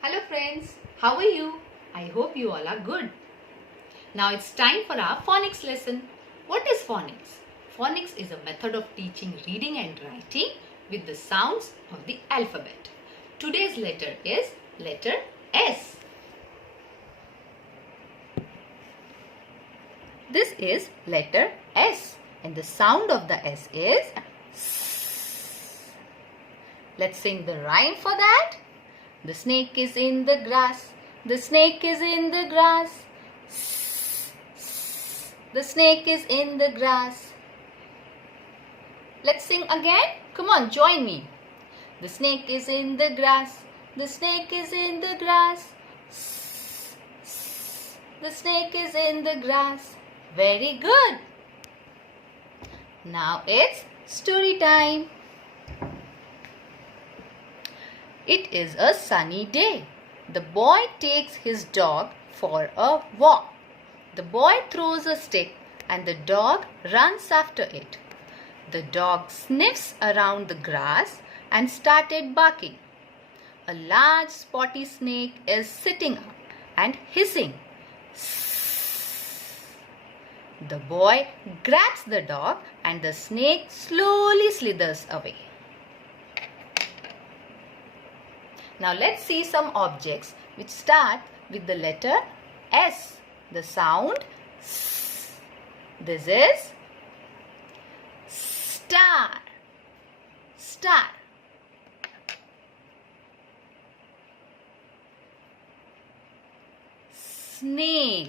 Hello friends, how are you? I hope you all are good. Now it's time for our phonics lesson. What is phonics? Phonics is a method of teaching reading and writing with the sounds of the alphabet. Today's letter is letter S. This is letter S and the sound of the S is S. Let's sing the rhyme for that. The snake is in the grass. The snake is in the grass. The snake is in the grass. Let's sing again. Come on, join me. The snake is in the grass. The snake is in the grass. The snake is in the grass. Very good. Now it's story time. It is a sunny day. The boy takes his dog for a walk. The boy throws a stick and the dog runs after it. The dog sniffs around the grass and started barking. A large spotty snake is sitting up and hissing. The boy grabs the dog and the snake slowly slithers away. Now let's see some objects which start with the letter S. The sound S. This is star. Star. Snail.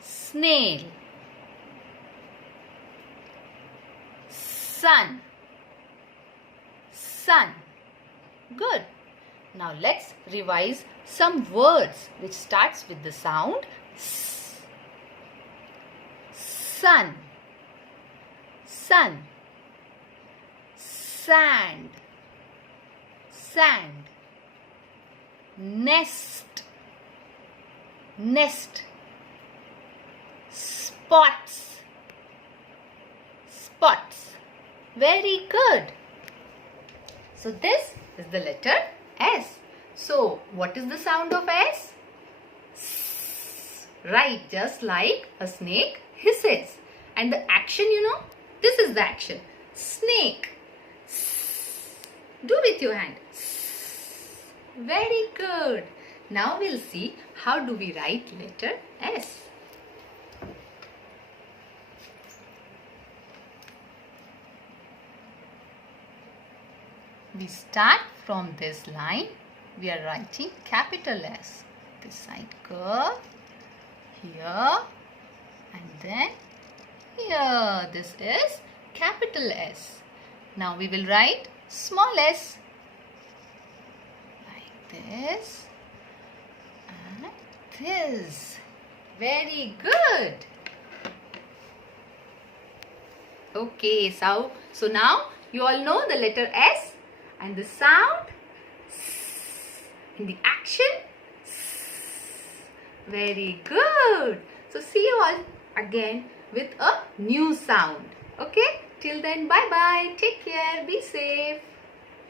Snail. Sun. Sun. Good. Now let's revise some words which starts with the sound S. Sun. Sun. Sand. Sand. Nest. Nest. Spots. Spots. Very good. So this is the letter S. So what is the sound of S? S. Right, just like a snake hisses. And the action, this is the action. Snake. S. Do with your hand. S. Very good. Now we'll see how do we write letter S. We start from this line. We are writing capital S. This side curve, here, and then here. This is capital S. Now we will write small s. Like this and this. Very good. Okay, so now you all know the letter S. And the sound S. And the action S. Very good. So see you all again with a new sound. Okay? Till then, bye-bye. Take care. Be safe.